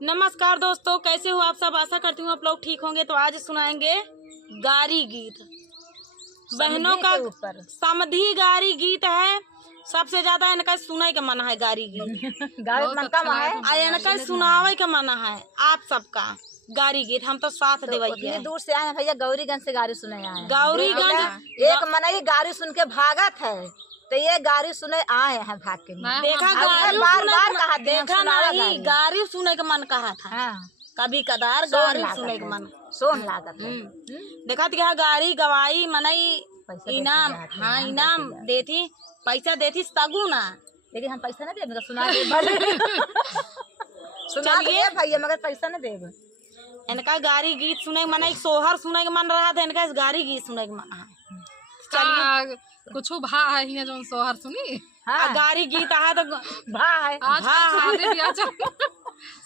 नमस्कार दोस्तों, कैसे हो आप सब। आशा करती हूँ आप लोग ठीक होंगे। तो आज सुनाएंगे गारी गीत। बहनों का समधी गारी गीत है। सबसे ज्यादा इनका सुनाई का मन है गारी गीत। इनका सुनावे का मन है आप सबका गारी गीत। हम तो साथ देवैया दूर से आए हैं भैया, गौरीगंज से गारी सुने आए हैं। गौरीगंज एक मनई गारी सुन के भागत है, तो ये गारी सुने आए हैं भाग के। देखा गारी बार कहा देखा नहीं, गारी सुने का मन कहा था। हाँ। कभी कदार गारी सुने का मन सोन लागत है। देखा क्या गाड़ी गवाई मनई इनाम। हाँ, इनाम देती, पैसा देती सगुना। लेकिन हम पैसा नहीं देंगे, सुना दे सुना दिए भैया, मगर पैसा नहीं देंगे। इनका गारी गीत सुने मन, एक सोहर सुने के मन रहा था, इनका इस गारी गीत सुने के मन है। चलिए कुछ भा है ही जो सोहर सुनी। हाँ। गारी गीत है तो भा है। आज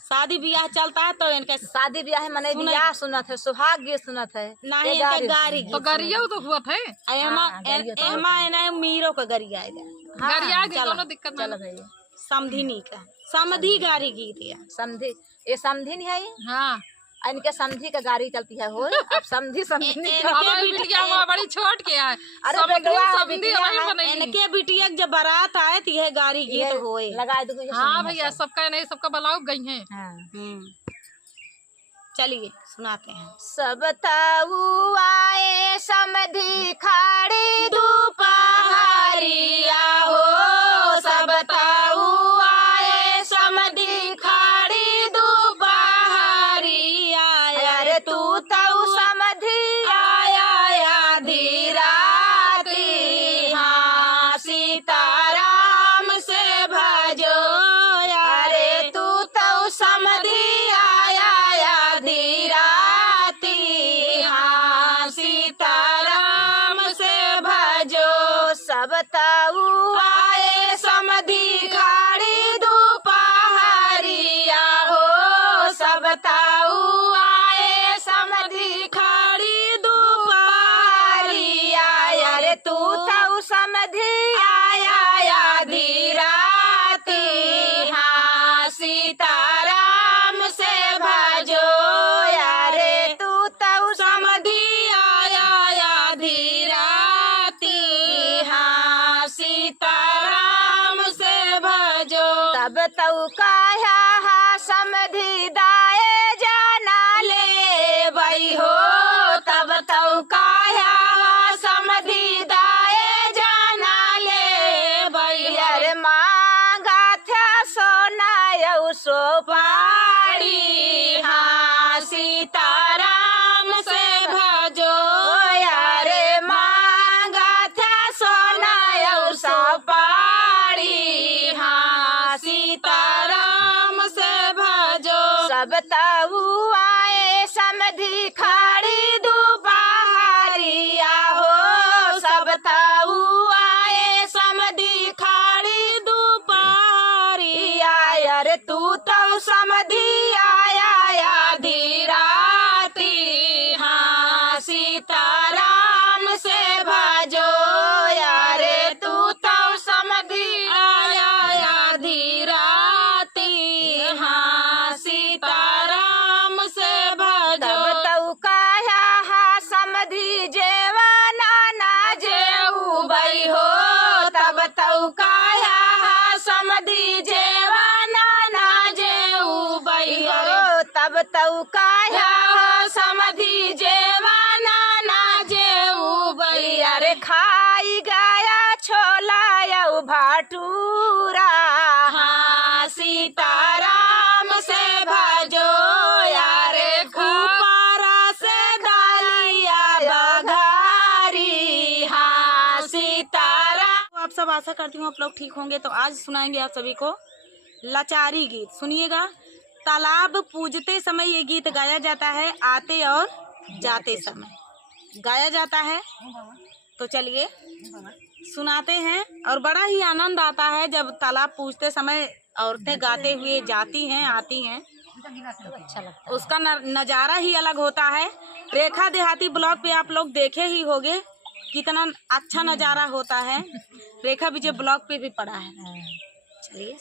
शादी ब्याह चलता है तो इनका शादी ब्याह मने ब्याह सुनत है, सुहाग गीत सुनत है। नहीं, इनका गारी गीत तो गरिया तो हुआ थे। एमा मीरो का गरिया आएगा। गरिया की कोनो दिक्कत चलो भैया। समधिनी का समधी गारी गीत है। समधी ये समधी नहीं है। हाँ, इनके समधी का गाड़ी चलती है। हो अब समधी समधी हमारी बिटिया बड़ी छोट के है। इनके बिटिया जब बारात आए तो यह गारी गीत होए लगा दो। हाँ भैया, सबका नहीं, सबका बलाऊ गई है। चलिए सुनाते हैं। सब ताऊ आए समधी खाड़ी दोपहरिया हो, सब ताऊ आए समधी खाड़ी दोपहरिया। अरे तू ताऊ समधी आया आधी राती, हाँ सीताराम से भजो। अरे तू ताऊ समधी आया आधी राती, हाँ सीताराम से भजो। सब ताऊ आए समधी खाड़ी दोपहरिया हो, सब ताऊ आए समधी खाड़ी दोपहरिया। अरे तू ताऊ समधी आया आधी राती, हाँ सीताराम से भजो। अरे तू ताऊ समधी आया आधी राती, हाँ सीताराम से भजो। तब तऊ काया हा समधी दाए जाना ले बई हो, तब तऊ काया हा समधी दाए जाना ले बई। अरे मांगा था सोना यऊ सोपारी, हाँ सीताराम से भजो। अरे मांगा था सोना यऊ सोपारी, हाँ सीताराम से भजो। सब ताऊ आए समधी खाड़ी दोपहरिया हो, सब ताऊ आए समधी खाड़ी दोपहरिया। अरे तू तो समधी आया आधी राती, हाँ सीताराम से भजो। अरे तू तो समधी आया आधी राती, हाँ सीताराम से भजो। तब तऊ काया हा समधी जेवाना ना जेऊ बई हो, तब तऊ काया हा समधी जेवाना ना जेऊ बई हो, तब तऊ काया हा समधी जेवाना ना जेऊ बई। अरे खाई गया छोला यऊ भाटूरा, हाँ सीताराम से भजो। यारे खूपारा से डालिया बघारी, हाँ सीताराम। आप सब आशा करती हूँ आप लोग ठीक होंगे। तो आज सुनाएंगे आप सभी को लाचारी गीत। सुनिएगा। तालाब पूजते समय ये गीत गाया जाता है, आते और जाते समय गाया जाता है। तो चलिए सुनाते हैं। और बड़ा ही आनंद आता है जब तालाब पूजते समय औरतें गाते हुए जाती हैं, आती हैं। अच्छा लगता है। उसका नज़ारा ही अलग होता है। रेखा देहाती ब्लॉग पे आप लोग देखे ही होंगे कितना अच्छा नज़ारा होता है। रेखा विजय ब्लॉग पे भी पड़ा है। चलिए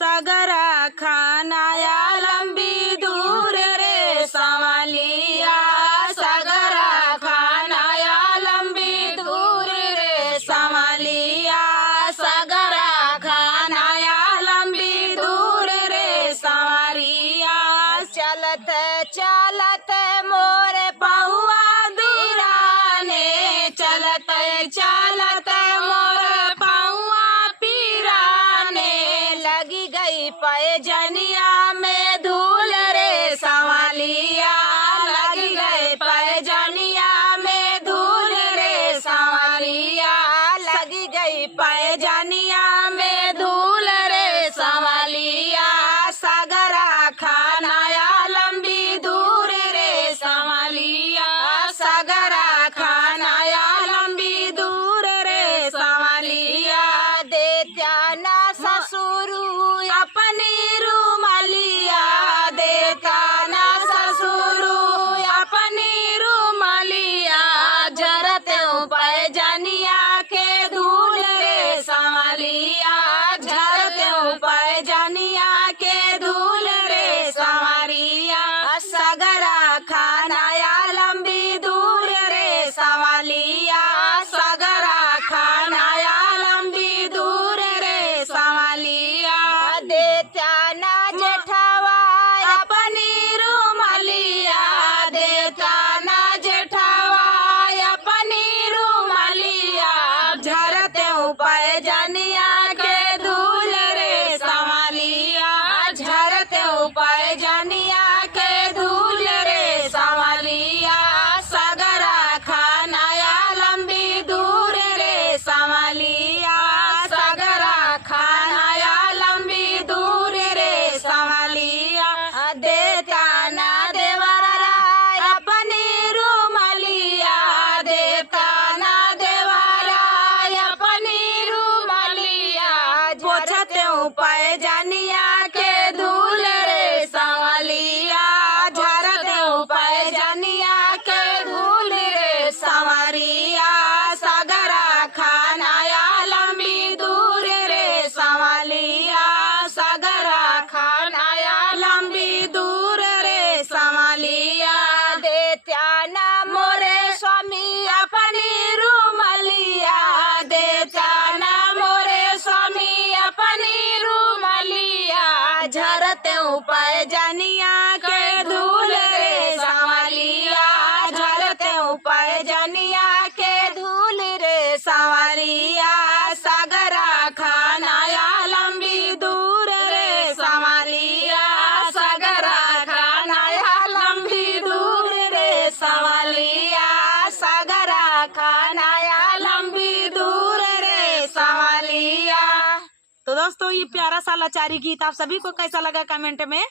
सगरा खानाया लंबी दूर रे संवलिया सगरा खानाया लंबी दूर रे संवलिया सगरा खानाया लंबी दूर रे संवरिया चलत चलत मोर पहुआ दूराने चलत चलत मोर पहुआ पीराने लगी गई पैजनिया में धूल रे संवलिया लग गए पैजनिया में धूल रे संवलिया लगी गई पैजनिया में धूल रे संवलिया सगरा खानाया लंबी दूर रे संवलिया सगरा खानाया लंबी दूर रे संवलिया देत्या ना ससुरु अपनी रूमलिया देता ना ससुरु अपनी रूमलिया जरत पैजनिया के धूल रे संवलिया जरत पैजनिया के धूल रे संवरिया सगरा खानाया लंबी दूर रे संवलिया सगरा खानाया लंबी दूर रे संवलिया देत्या ना जेठवा अपनी रूमलिया देता ना जेठावा अपनी रूमलिया झरत पैजनिया के धूल रे संवलिया झरत पैजनिया के धूल रे संवलिया सगरा खानाया लंबी दूर रे संवलिया सगरा खानाया लंबी दूर रे संवलिया देता ना देवरा अपनी रूमलिया देता ना देवरा अपनी रूमलिया पोछत पैजनिया के धूल रे संवलिया झरत पैजनिया के धूल रे संवरिया सगरा खानाया लंबी दूर रे संवलिया सगरा खानाया लंबी दूर रे संवलिया देत्या ना मोरे स्वामी अपनी रूमलिया देता ना मोरे स्वामी अपनी रूमलिया झरत पैजनिया के धूल रे संवलिया झरत पैजनिया के धूल रे संवरिया सगरा खानाया लंबी दूर रे संवरिया सगरा खानाया लंबी दूर रे संवलिया सगरा खानाया लंबी दूर रे संवलिया। तो दोस्तों ये प्यारा सा लाचारी गीत आप सभी को कैसा लगा कमेंट में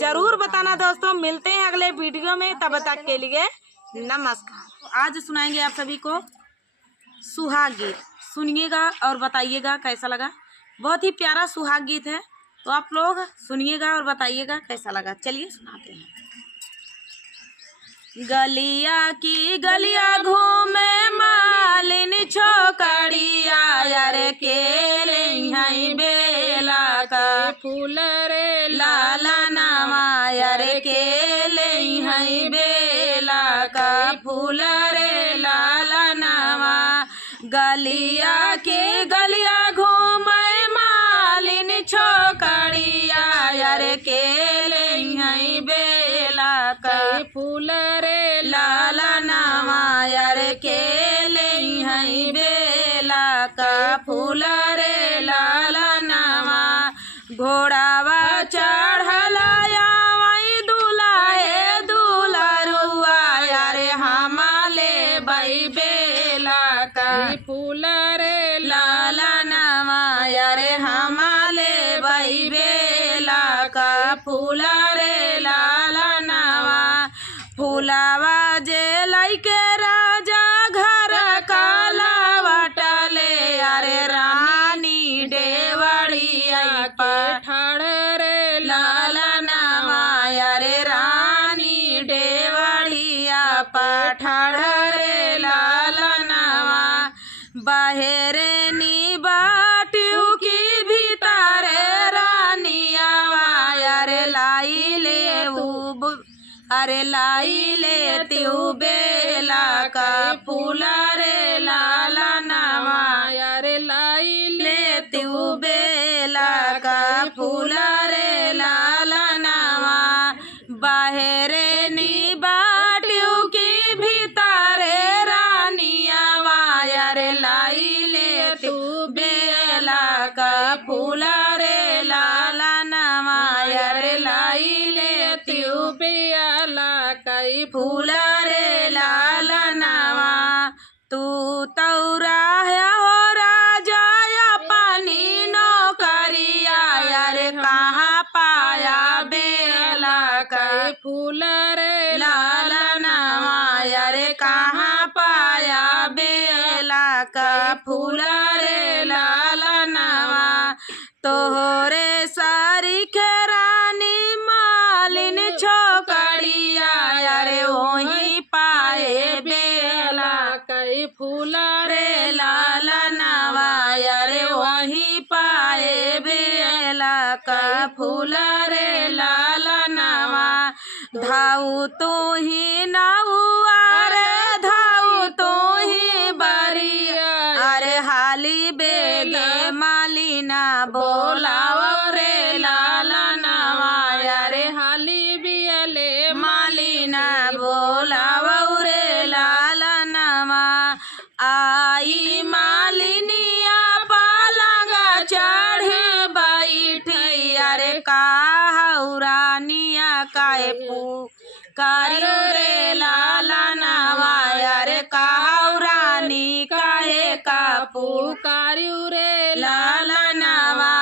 जरूर बताना दोस्तों। मिलते हैं अगले वीडियो में, तब तक के लिए नमस्कार। आज सुनाएंगे आप सभी को सुहाग गीत, सुनिएगा और बताइएगा कैसा लगा। बहुत ही प्यारा सुहाग गीत है, तो आप लोग सुनिएगा और बताइएगा कैसा लगा। चलिए सुनाते हैं। गलिया की गलिया घूमे मालिन छोकड़िया यार केले हई बेला का फूल रे लाला नामा यार केले हई बेला का फूल रे लाला नामा। गलिया के गलिया घूमे मालिन छोकड़िया यार केले हई बेला का फूल रे लाला नामा यार केले हई बेला का फूल रे लाला नामा। घोड़ावा चढ़ला वही दुलाए दुलरुआ यार हमाले बई बेला का फूल रे लाला नामा यार हमाले बई बेला का फूल रे लाला नामा। फूलावा जे लैके राजा घर काला बटले अरे रानी डेवड़िया पठाड़ रे लाला नामा अरे रानी डेवड़िया पठाड़ रे लाला नामा। बहेरे नी बाटियों की भीतर रानी अरे लाई लेती हूँ बेला का फूला रे लाला नवा, अरे लाई लेती हूँ बेला का फूला रे लाला नवा, बाहरे नी बाटियों की भीतारे रानिया वाया रे लाई लेती हूँ बेला का फूला रे लाला नवा, रे लाई लेती हूँ पियाला कई फूला रे लाला नवा, तू तौरा है हो राजा या पानी नौकरिया, रे कहाँ पाया बेला का फूल रे लाला नवा, रे कहाँ पाया बेला का फूला रे लाला नवा, तोहरे सारी रानी मालिन छोकड़िया, रे वही पाए बेला कई फूल रे लाला नवा, रे वही पाए बेला का फूला रे लाला नवा, धाऊ तो ही नाउआ रे धाऊ तो ही बरिया, अरे हाली बेगे मालिना बोलाओ रे लाला नवा, रे हाली बियले मालिना बोलाओ रे लाला नवा, आई मालिनिया पालंगा चढ़े बैठी, अरे काहुरानिया काहे पुकारियो रे लाला नवा, अरे काहुरानी काहे का पुकारियो रे लाला नवा,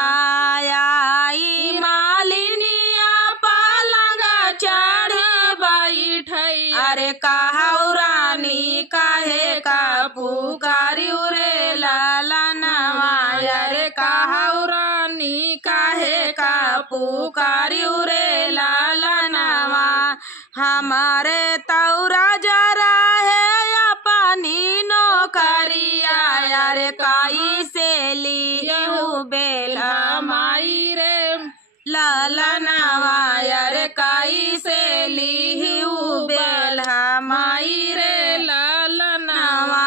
आई मालिनिया पालंगा चढ़े बैठी, अरे काहुरानी काहे का पुकारियो रे लाला नवा, अरे काहुरानी काहे का पुकारियो रे लाला नवा, हमारे तौरा जरा है अपनी नौकरिया, अरे काई से ली हूँ बेला माई रे लाला नवा, अरे काई से ली हूँ बेला माई रे लाला नवा,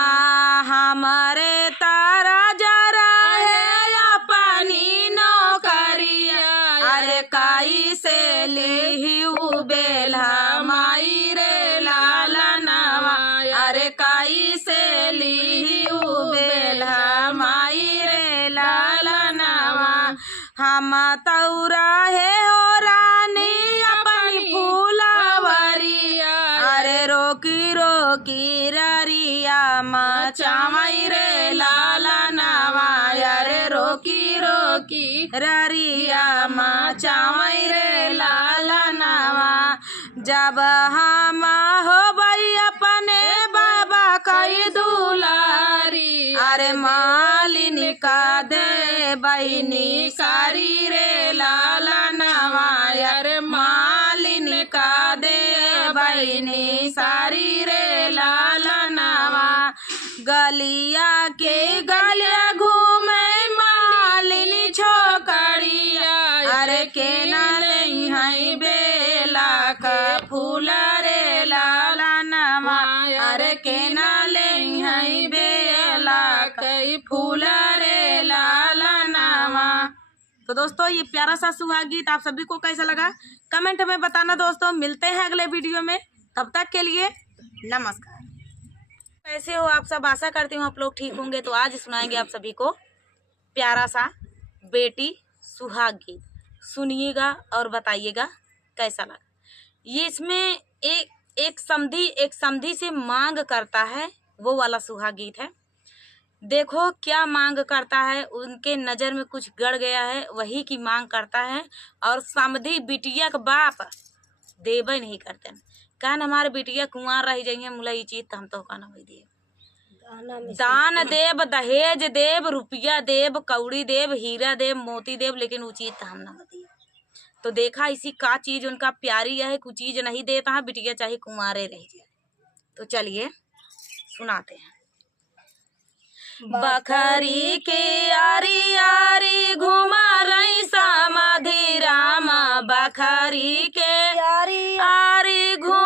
हमारे तारा जरा है अपनी नौकरिया, अरे काई से ली हूँ बेला माई रे लाला नवा, अरे काई से ली हूँ बेला माई रे लाला नवा, हम तौरा है हो रानी अपनी फूलवरिया, अरे रोकी रोकी ररिया मचावई रे लाला नवा, अरे रोकी रोकी ररिया मचावई रे लाला नवा, जब हम हो बई अपने बाबा कई दुलारी, अरे मालिनी का दे बहनी सारी रे लाला नवा, अरे मालिनी का दे बहनी सारी रे लाला नवा, गलिया के गलिया घूमे मालिनी छोकड़िया, अरे के नाले हई बेला का फूला रे लाला नवा, अरे के नाले हई बेला कई फूला रे लाला नवा। तो दोस्तों ये प्यारा सा सुहाग गीत आप सभी को कैसा लगा कमेंट में बताना दोस्तों। मिलते हैं अगले वीडियो में, तब तक के लिए नमस्कार। कैसे हो आप सब, आशा करती हूँ आप लोग ठीक होंगे। तो आज सुनाएंगे आप सभी को प्यारा सा बेटी सुहाग गीत, सुनिएगा और बताइएगा कैसा लगा। ये इसमें एक समधी से मांग करता है, वो वाला सुहाग गीत है। देखो क्या मांग करता है, उनके नज़र में कुछ गड़ गया है, वही की मांग करता है। और समधी बिटिया का बाप देवे नहीं करते, कहन हमारे बिटिया कुंवार रह जाइए, मुला ये चीज हम तो कहना वही दिए, दान देव, दहेज देव, रुपया देव, कौड़ी देव, हीरा देव, मोती देव, लेकिन वो चीज हम ना दिए। तो देखा इसी का चीज उनका प्यारी है, कुछ चीज नहीं देता है, बिटिया चाहे कुंवारे रह जाए। तो चलिए सुनाते हैं। बखरी के आरी आरी घुमा रही समाधि रामा, बखरी के आरी आरी घुमा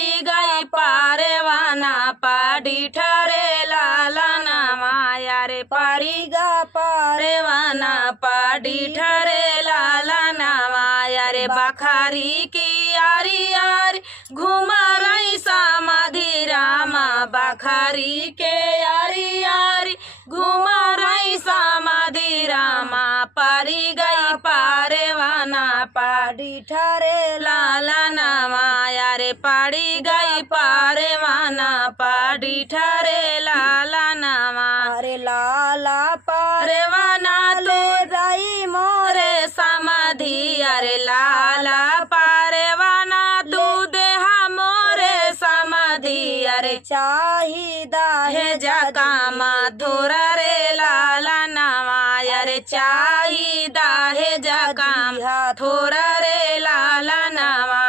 पारी गई पारवाना पाडी ठरे लाला नामा यारे पारी गा पारवाना पाडी ठरे लाला नामा यारे बखारी की यारी यारी घुमा रही समाधि रामा बखारी के यारी यारी घुमा रही समाधि रामा पारी गई पारवाना पाडी ठरे लाला नामा यारे पाड़ी गई पारवाना पाडी ठरे लाला नामा अरे लाला पारवाना ले गई मोरे समाधि अरे लाला पारवाना तू देहा मोरे समाधि अरे चाहिदा है जकामा थोरा रे लाला नामा अरे चाहिदा है जकाम थोरा रे लाला नामा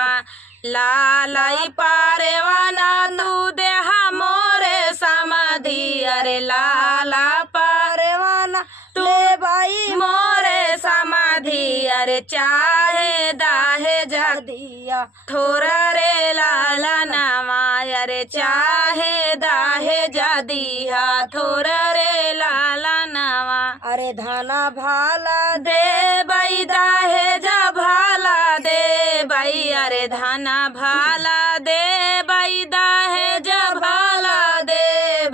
लालाई पारवाना तू देहा मोरे समाधि अरे लाला पारवाना तू भाई मोरे समाधि अरे चाहे दाहे जदिया थोरा रे लाला नामा अरे चाहे दाहे जदिया थोरा रे लाला नामा अरे धना भाला दे बई दाहे जा भाला दे बई अरे धना भाला दे बई दाहे जा भाला दे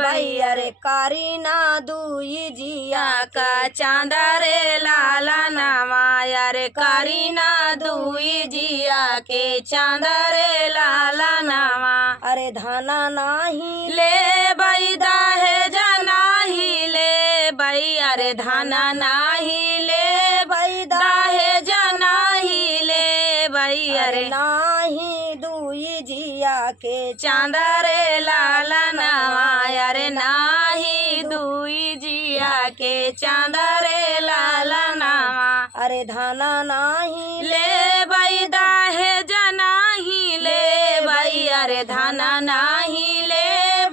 बई अरे कारीना दुई जिया का चांदा रे लाला नामा अरे कारीना दुई जिया के चांदा रे लाला नामा अरे धना नाही ले बई दाहे जा नाही ले बई अरे धना नाही ले बई दाहे जा नाही ले बई अरे नाही दुई जिया के चांदा रे लाला नामा अरे नाही दुई जिया के चांदा रे लाला नामा अरे धना नाही ले बई दाहे जा नाही ले बई अरे धना नाही ले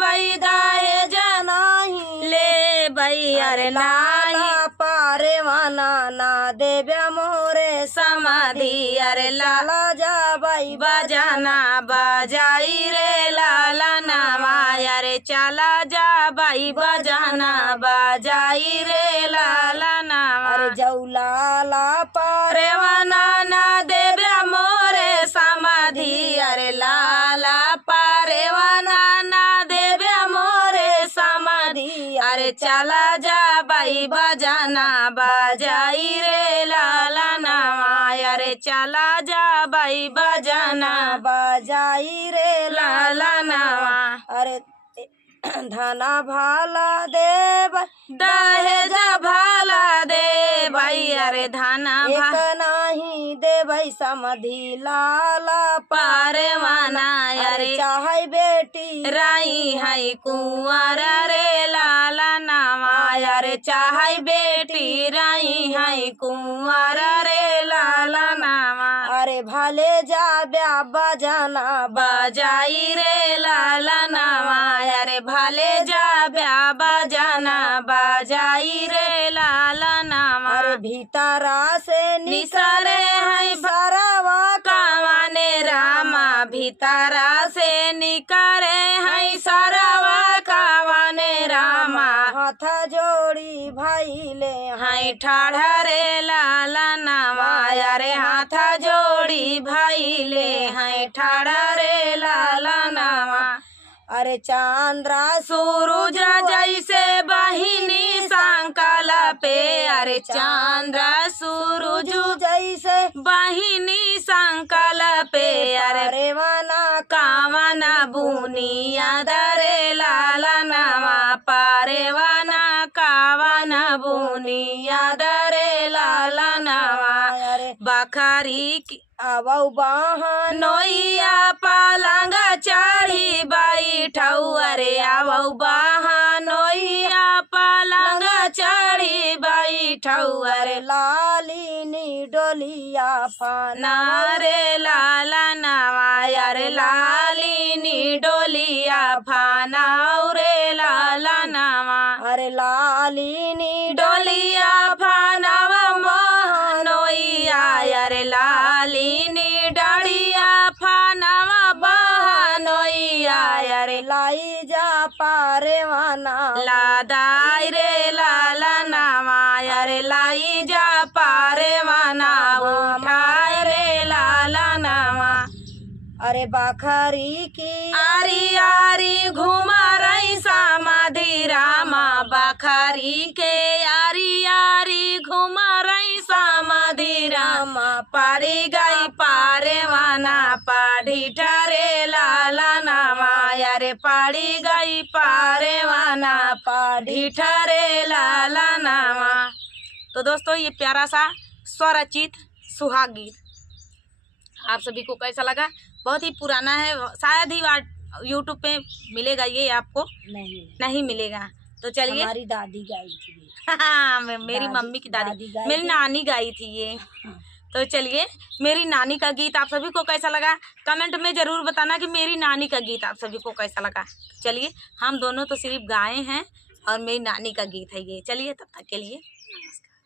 बई दाहे जा नाही ले बई अरे नाही पारवाना ना देव्या मोरे समाधि अरे लाला जा बाई बजाना बजाई रे लाला नामा अरे चला जा बाई बजाना बजाई रे लाला नामा अरे जौलाला पारवाना ना देव्या मोरे समाधि अरे लाला पारवाना ना देव्या मोरे समाधि अरे चला जा बाई बजाना बजाई रे लाला नामा अरे चला जा बाई बजाना बजाई रे लाला नामा अरे धना भाला दे दहेजा भाला दे भाई अरे धना एक नाही दे भाई समाधि लाला पारवाना अरे चाहे बेटी राई है कुंवर रे लाला नामा अरे चाहे बेटी राई है कुंवर रे लाला नामा अरे भले जा ब्या बजाना बजाई रे लाला नामा अरे भले जा ब्या बजाना बजाई रे लाला नामा अरे भीतरा से निसरे है सरवा कावाने रामा भीतरा से निकरे है सरवा कावाने रामा हाथ जोड़ी भाई ले है ठाढ़ा रे लाला नामा अरे हाथ जोड़ी भाई ले है ठाढ़ा रे लाला नामा अरे चांद्रा सूरज जैसे बहिनी संकला पे अरे चांद्रा सूरज जैसे बहिनी संकला पे अरे रेवाना कावना बुनिया दरे लाला नामा पारेवाना कावना बुनिया दरे लाला नामा बखारी की आवौ बाहन नोइया पालंगा चढ़ी बैठऊ अरे आवौ बाहन नोइया पालंगा चढ़ी बैठऊ अरे लालिनी डोलिया फाना रे लाला नामा अरे लालिनी डोलिया फाना रे लाला नामा अरे लालिनी डोलिया फानावा मोहनोइया अरे लालिनी डड़िया फानावा बहनो वाना लादाई रे लाला नामा अरे लाई जा पारे वाना उठाए रे लाला नामा। अरे बाखरी की आरी आरी घुमा रही समाधि रामा बखरी के आरी आरी घुमा रही समाधि रामा पारी गई पारे वाना पाढ़ी ठरे लाला नामा अरे पाड़ी गई पारे वाना पाढ़ी ठरे लाला नामा। तो दोस्तों ये प्यारा सा स्वरचित सुहाग गीत आप सभी को कैसा लगा? बहुत ही पुराना है, शायद ही यूट्यूब पे मिलेगा ये, आपको नहीं मिलेगा। तो चलिए हमारी दादी गाई थी। हाँ मेरी मम्मी की दादी मेरी नानी गाई थी ये। तो चलिए मेरी नानी का गीत आप सभी को कैसा लगा कमेंट में जरूर बताना कि मेरी नानी का गीत आप सभी को कैसा लगा। चलिए हम दोनों तो सिर्फ गाए हैं और मेरी नानी का गीत है ये। चलिए तब तक के लिए नमस्ते।